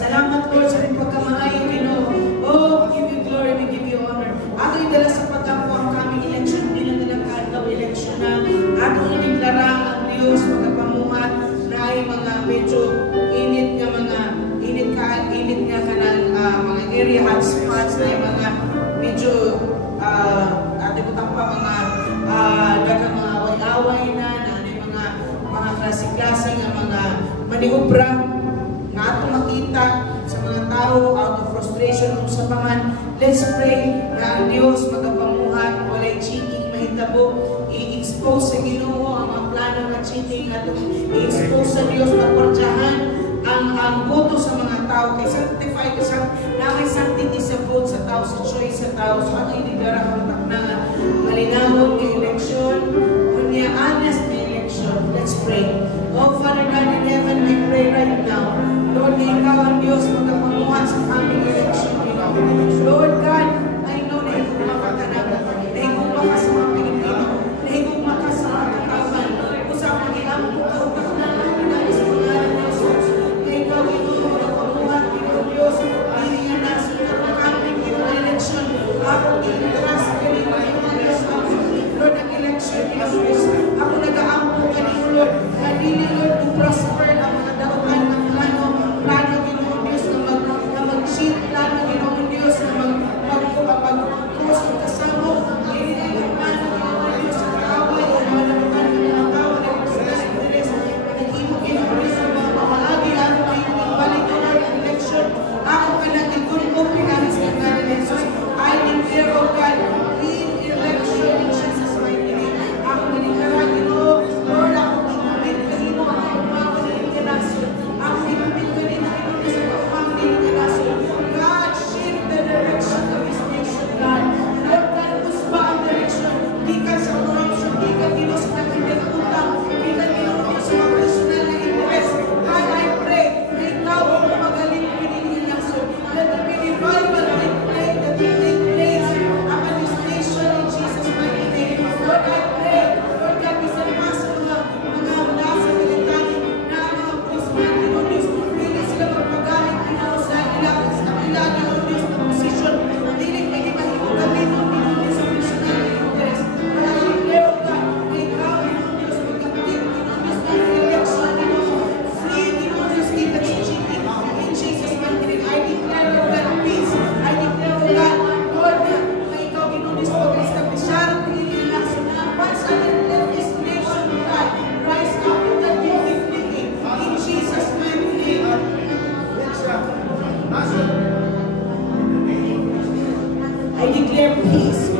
Salamat, Lord, sa iyong pagkamaayo, Ginoo. Oh, we give you glory, we give you honor. Ato idala sa pagkampo ang kaming election, dinadalakan daw election na ato iniglara ang Diyos, magkapamuhat na ay mga medyo init nga kanang mga area hotspots na ay mga medyo ato butang pa mga dagang mga away-away na ay mga klase-klase nga mga maniobra nga ato makita sa mga tao out of frustration o sa pangan. Let's pray na ang Diyos magapamuhat, walay cheating, mahitabo, i-expose sa Ginoo ang mga plano ng cheating at i-expose sa Diyos na portyahan ang boto sa mga tao kay sanctify kasi naway sanctity sa vote sa tao, sa choice sa tao. So ang inigara ang na malinawon ng election, kunya honest na election. Let's pray. Oh Father God in heaven, we pray right now. Lord, na ikaw ang Diyos magkapamuhat sa aming election. Lord God, I know na ikaw makatanaga, na ikaw makas sa mga Pilipino, na ikaw makas sa mga katawan. Usap ang ilang utak na pinagis sa mga Jesus. Na ikaw magkapamuhat, ikaw Diyos, hindi nga nasa mga kaming ikaw election. Ako iintras sa kanila yung Diyos. Lord, ang election ni Jesus. Ako nag-aampo kanino, Lord, na dili, Lord, to prosper ang mga dautan ng plano Ginoo Diyos na mag-cheat, plano Ginoo Diyos na mag-cause ng kasamo, hindi na yung plano Ginoo Diyos sa kaaway o mga dautan ng mga tao na personal interest na nag-ibo Ginoo Diyos sa mga pamaagi ako ngayon ng balik ko ng election. Ako ka nag-ikon ko pinalis ng God of Jesus. I declare, O God, in election in Jesus' mighty name. Ako nanikara Ginoo, Lord, ako ginamit kanino ang umawa ng internasyon. Ako ginamit kanino sa pagpamili ng internasyon. God, shift the direction of this nation, God. Lord God, kusba ang direction. Di ka sa corruption, di ka Ginoo sa nakikita utang, di ka Ginoo sa mga personal na interest. God, I pray na ikaw ang magaling pinili ng nation. Let there be revival that take place upon this nation in Jesus' mighty name. Lord, I pray, Lord God, bisan pa sa mga nasa military na mga policeman, Ginoo Diyos, hindi sila magpagalit Ginoo sa ilang Ginoo Diyos na posisyon. Hindi mahimong gamitin Ginoo Diyos sa personal interest. But I declare, O God, na ikaw Ginoo Diyos, magkapit Ginoo Diyos na election Ginoo. Free Ginoo Diyos, di ka cheating. In Jesus' mighty name, I declare, O God, peace. I declare, O God, Lord, na ikaw Ginoo Diyos, mag-establish siya ang pinili na once again, let this nation, God, rise up to that dignity. In Jesus' mighty name. I declare peace.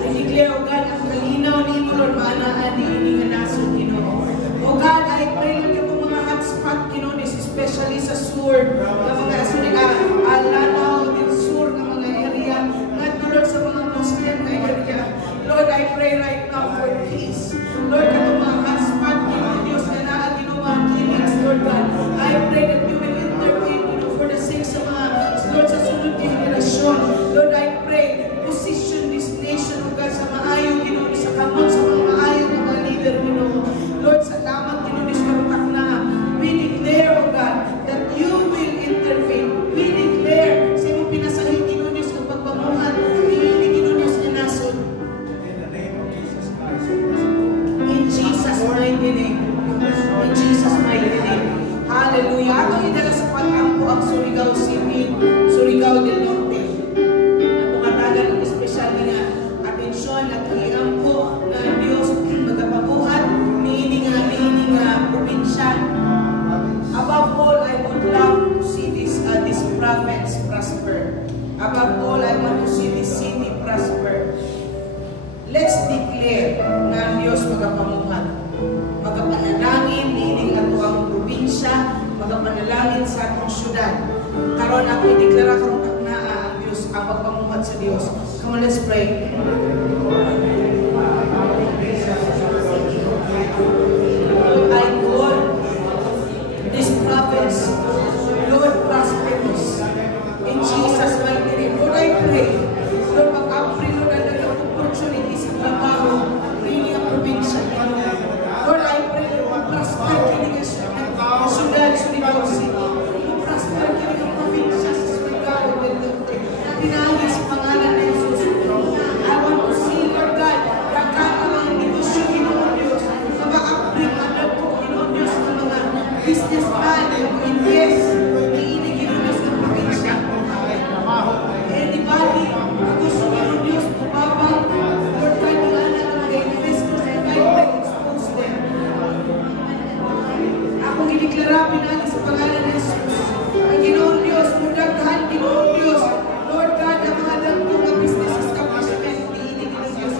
I declare, O God, ang kalinaw ni mo, Lord, maanaan ni nga naso, Ginoo. O God, I pray na yung mga hotspot, Ginoo, especially sa sur, na mga Lanao, din sur na mga area, not Lord sa mga Muslim na area. Lord, I pray right now for peace. Lord, ang mga hotspot, Ginoo Diyos, na naa, Ginoo, mga killings, Lord God. I pray that you will intervene, Ginoo, for the sake sa mga, Lord, sa sunod generasyon. Lord, I pray, position this nation, O God, sa maayo, Ginoo, sa kamot, sa mga maayo na mga leader, Ginoo. Lord, salamat, Ginoo, sa karutak na. We declare, O God, that you will intervene. We declare ang Surigao City, Surigao del Norte. Tumatagal ang espesyal nga atensyon at hirampo na Diyos magapabuhat niini nga probinsya. Above all, I would love to see this province prosper. Above all, I want to see this city prosper. Let's declare na Diyos magapamuhat. Magapanalangin niining ato ang probinsya, magapanalangin sa atong syudad. Karon ako ideklara karong taknaa ang Diyos, ang pagpamuhat sa Diyos. Come on, let's pray. I call this province, Lord, prosperous. In Jesus' mighty name, Lord, I pray, Lord, mag-apri, Lord, ang nag-opportunity sa trabaho, rini ang probinsya. Lord, I pray, Lord, prosper kini ang syudad, Surigao City. Prosper kini ang probinsya sa Surigao del Norte. Pinangis pangalan ni Jesus. I want to see, Lord God, rakata mga negosyo, Ginoong Diyos, na ma-apri, manag ko, Ginoong Diyos, na mga businessman, invest, niini, Ginoong Diyos, ng probinsya. Anybody, gusto Ginoong Diyos, bumabang, Lord God, yung anak ng mga investors, and I pray, expose them. Akong ideklara, pinangis sa pangalan ni Jesus. Ang Ginoong Diyos, mudaghan, Ginoong Diyos, Lord God, ang mga dagdag na business establishment, niini, Ginoong Diyos,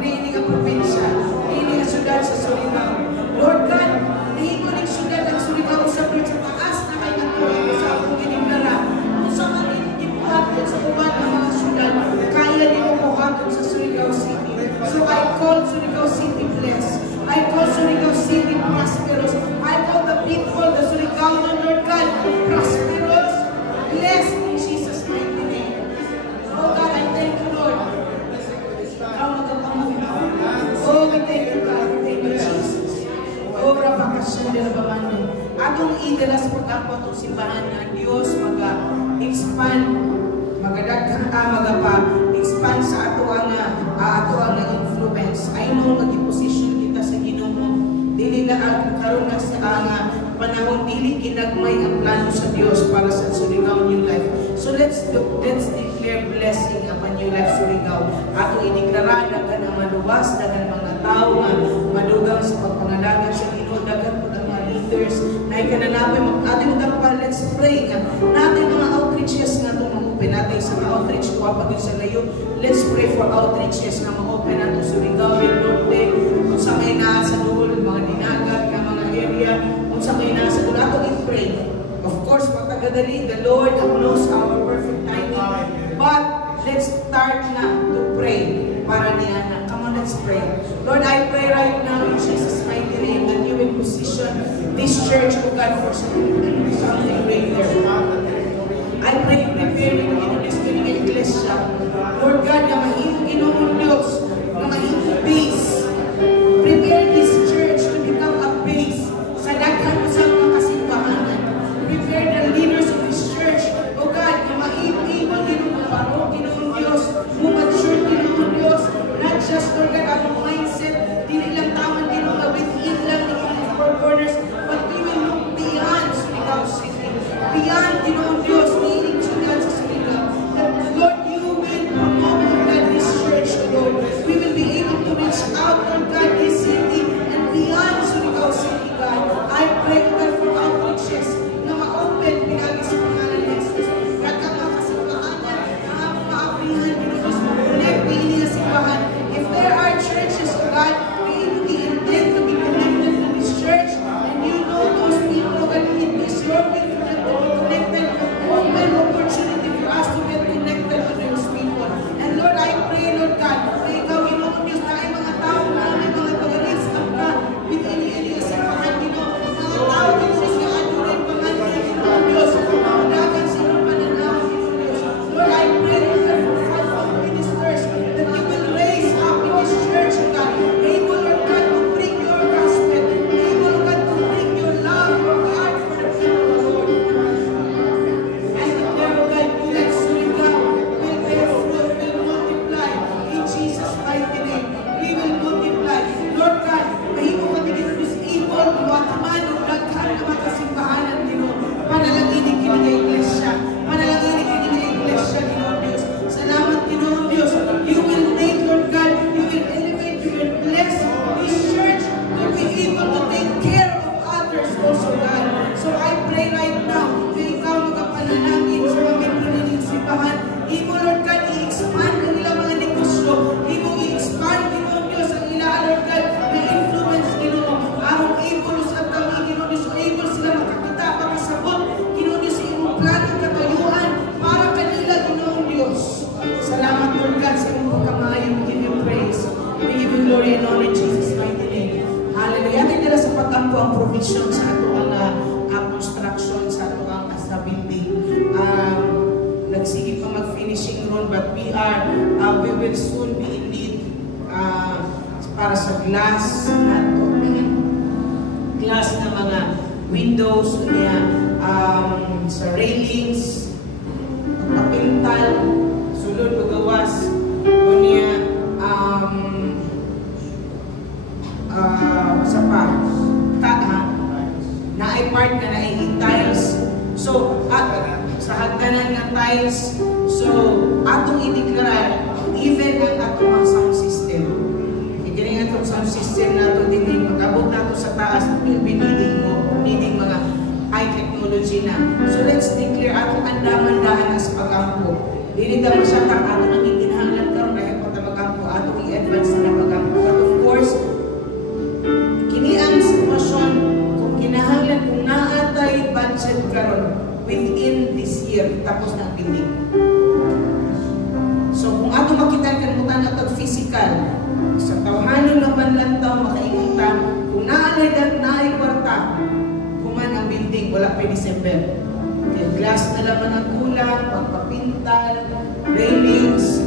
niini ang probinsya, niini ang syudad sa Surigao. Lord God, nihingo ng syudad ang Surigao sa taas na may natulog sa akong ideklara. Kung sa mga inigibuhaton sa uban ng mga syudad, kaya din mo buhaton sa Surigao City. So I call Surigao City blessed. I call Surigao City prosperous. I call the people, the Surigaoan, Lord God, prosperous, blessed in Jesus' mighty name. Oh God, I thank you, Lord. Oh, we thank you, God. We thank you, Jesus. Oh, rapakasyon din ang bamando. Atong idalas pagkapo itong simbahan na Diyos mag-expand, mag-expand sa ato ang influence. I know mag-position kita sa Ginoo. Dili na ang karon na sa panahon dili ginagmay ang plano sa Dios para sa Surigao New Life. So let's declare blessing upon New Life Surigao. Ato ideklara dagan ang maluwas, dagan mga tao nga madugang sa pagpangalaga sa Ginoo, dagan pud ang mga leaders na ikananapay ating magdampa. Let's pray nga natin mga outreaches nga itong mag-open natin sa mga outreach ko pag sa layo. Let's pray for outreaches nga mag-open natin Surigao del Norte, kung sa may naa sa duol, mga dinagat nga mga area, kung sa may naa sa duol. Ato i-pray. Of course, pagkagadali, the Lord knows our perfect timing. But let's start na to pray para ni Ana. Come on, let's pray. Lord, I pray right now in Jesus' mighty name that you will position this church, oh God, for something greater. I pray, preparing in this iglesia. Lord God, na mahimong Ginoong Diyos, na mahimong base. Prepare this church to become a base sa daghan sa mga kasimbahanan. Prepare the leaders of this church, oh God, na mahimong Ginoong Paro, Ginoong Diyos, mature Ginoong Diyos, not just, Lord God, ang mindset, dili lang taman Ginoong within lang ni four corners, but we will look beyond Surigao City, beyond Ginoong Diyos, meaning syudad sa Surigao. That, Lord, you will promote, Lord God, this church, Lord. We will be able to reach out, Lord God, this city and beyond Surigao City, God. I pray, God, for outreaches na ma-open, pinagi sa pangalan ni Jesus. Nagkakasipahanan, ma-aprihan, Ginoong connect, pinili na simbahan. If there are churches, oh God, may we intend to be connected to this church, and you know those people, God, it is your will for them to be connected simbahan. Imo, Lord God, i-expand ang ilang mga negosyo. Imo, i-expand, Ginoo Diyos, ang ilang, Lord God, na influence, Ginoo. Arong able sa kami, Ginoo Diyos, able sila makakita, makasabot, Ginoo Diyos, sa imong plano, katayuan, para kanila, Ginoo Diyos. Salamat, Lord God, sa imong pagkamayo. We give you praise. We give you glory and honor in Jesus' mighty name. Hallelujah. Ating nila sa pagkampo ang provision sa ato ang construction, sa ato ang sa building. Nagsigit pa mag-finishing room, but we will soon be in need para sa glass na mga windows, sa railings, pagpapintal, sulod pagawas, sa pa, naay part na naay tiles. So, sa hagdanan ng tiles, so, atong i-declare, even ang atong sound system. Ikiling atong sound system nato din, mag-abot nato sa taas, will be needing mga high technology na. So, let's declare atong andaman-dahan sa pag-ampo. Dili ka masyadang atong ang itinahanglan karon dahil kung mag-ampo, atong i-advance na mag-ampo. But of course, kini ang sitwasyon kung kinahanglan kung naatay budget karon within this year tapos na ang building. So kung ato makita kanutan ato physical sa tawhanon ng banlantaw makaingon kung naanay kwarta kuman ang building wala pa December. Kaya glass na laman ang kulang, pagpapintal, railings,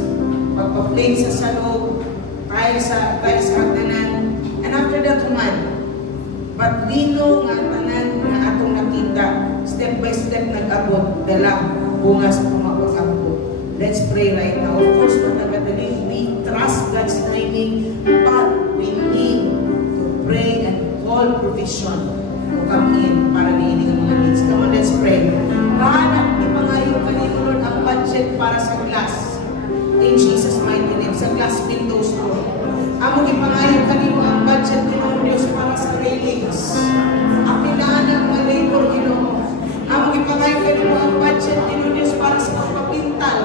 pagpa-plate sa salog, tiles sa hagdanan. And after that, but we know nga tanan na atong nakita, step by step nag-abot, dala, bunga sa pumapag-abot. Let's pray right now. Of course, matagadali, we trust God's timing, but we need to pray and call provision to come in para niinig ang mga needs. Come on, let's pray. God, ipangayo kanino, Lord, ang budget para sa glass. In Jesus' mighty name, sa glass windows, Lord. Among ipangayo kanino ang budget, Ginoo Diyos, para sa railings. Apinaan ang mga labor, Ginoo. Among ipangayo kanino ang budget, Ginoo Diyos, para sa pagpapintal.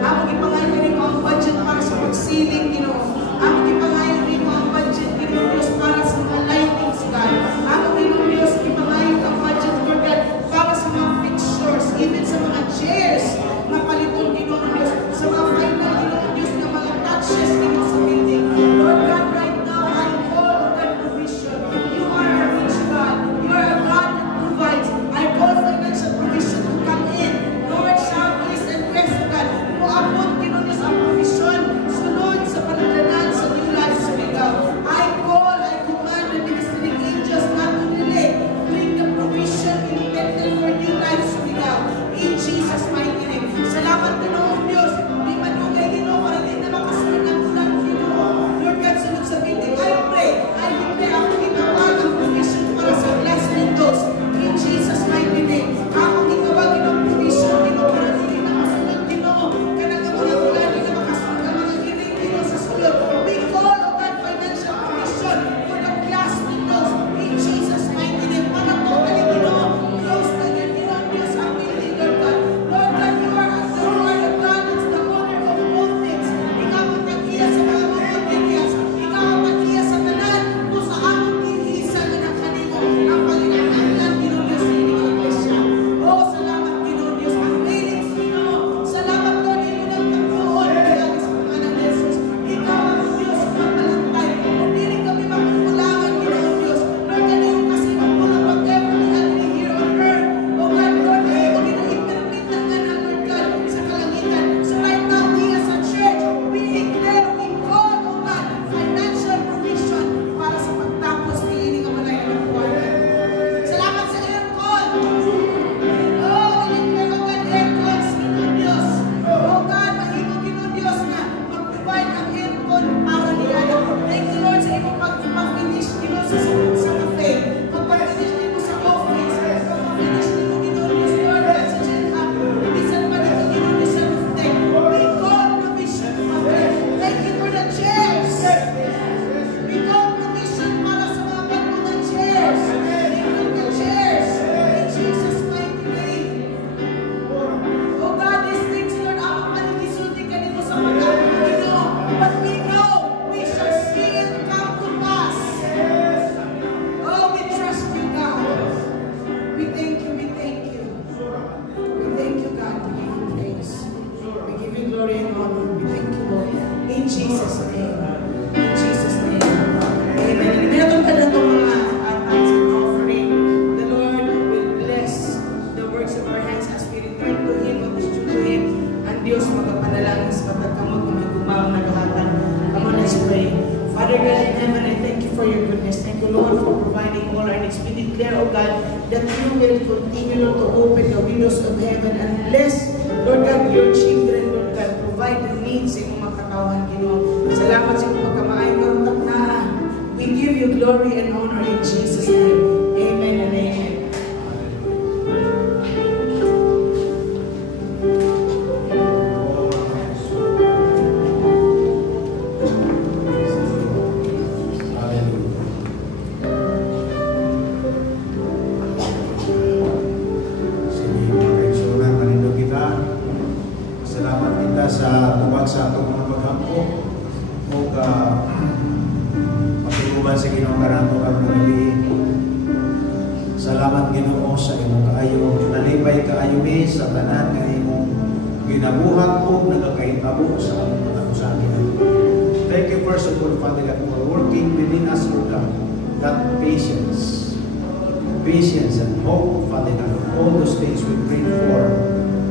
Among ipangayo kanino ang budget para sa pagsiling, Ginoo. Among ipangayo kanino ang budget, Ginoo Diyos, para sa mga lightings, God. Among Ginoo Diyos, ipangayo ang budget, Lord God, para sa mga fixtures, even sa mga chairs, mapalitong, Ginoo Diyos, sa mga final, Ginoo Diyos, na mga touches, Ginoo, sa building. Lord God, right now, I call on that provision. You are a rich God. You are a God that provides. I call financial provision to come in. Lord, south, east, and west, God. Muabot, Ginoo Diyos, ang provision. Sunod sa panagdanan sa new life sa Ligaw. I call, I command the ministering angels not to delay. Bring the provision intended for new life sa Ligaw. In Jesus' mighty name. Salamat, Ginoo Diyos. Di manugay, Ginoo, para di na makasunod ang ulan, Ginoo. Lord God, sunod sa building. I pray ako gitawag ang provision para sa glass windows. In Jesus' mighty name. Ako gitawag ang provision, Ginoo, para di na makasunod, Ginoo. Kanang ang mga ulan, di na makasunod ang mga giring, Ginoo, sa sulod. We call on that financial provision for the glass windows. In Jesus' mighty name. Para totally, Ginoo, close na yun, Ginoo, Diyos, ang building, Lord God. Lord God, you are the God that you will continue, Lord, to open the windows of heaven and bless, Lord God, your children, Lord God, provide the needs sa inyong mga katawan, Ginoo. Salamat sa inyong pagkamaayong karutak na. We give you glory and honor in Jesus' name. Amen and amen. sa tubag sa atong mga paghampo o pagtuluban sa Ginoo karanto karon nga gabi. Salamat Ginoo sa imong kaayo, nalipay kaayo mi sa tanan nga imong ginabuhat o nagakahitabo sa among mga usagin. Thank you first of all, Father God, for working within us, Lord God, that patience and hope, Father God, all those things we pray for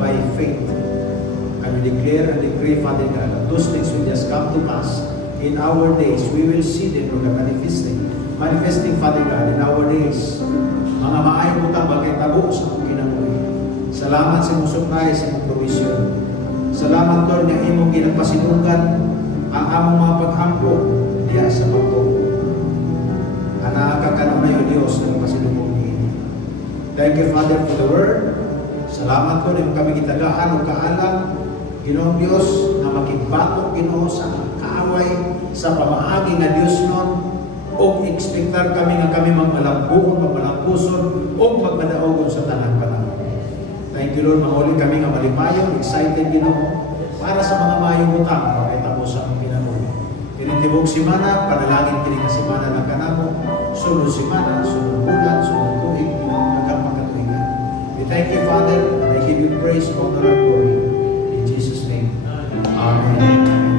by faith. And we declare and decree, Father God, that those things will just come to pass in our days. We will see them, Lord, manifesting, Father God, in our days. Mga maayong utang bagay tabo sa akong kinabuhi. Salamat sa imong supply, sa imong provision. Salamat, Lord, nga imong ginagpasinugan ang among mga paghampo diya sa pagtubo. Anaka ka na mayo, Diyos, ng pasinubong niya. Thank you, Father, for the word. Salamat, Lord, yung kami kitagahan o kaalam, Ginoong Diyos, na makigbatok, Ginoo, sa kaaway, sa pamaagi nga Diyos nun, o ekspektar kami nga kami magmalambuon, magmalampuson, o magmadaogon sa tanang panahon. Thank you, Lord, mahuli kami nga malipayon, excited, Ginoo, para sa mga mayong utang, makita mo sa aming pinabuhi. Kinitibog simana, panalangin kini nga simana ng kanamo, sunod simana, sunod bulan, sunod tuig, hanggang makatuigan. We thank you, Father, and I give you praise, honor, and glory. In Jesus' name, Amen.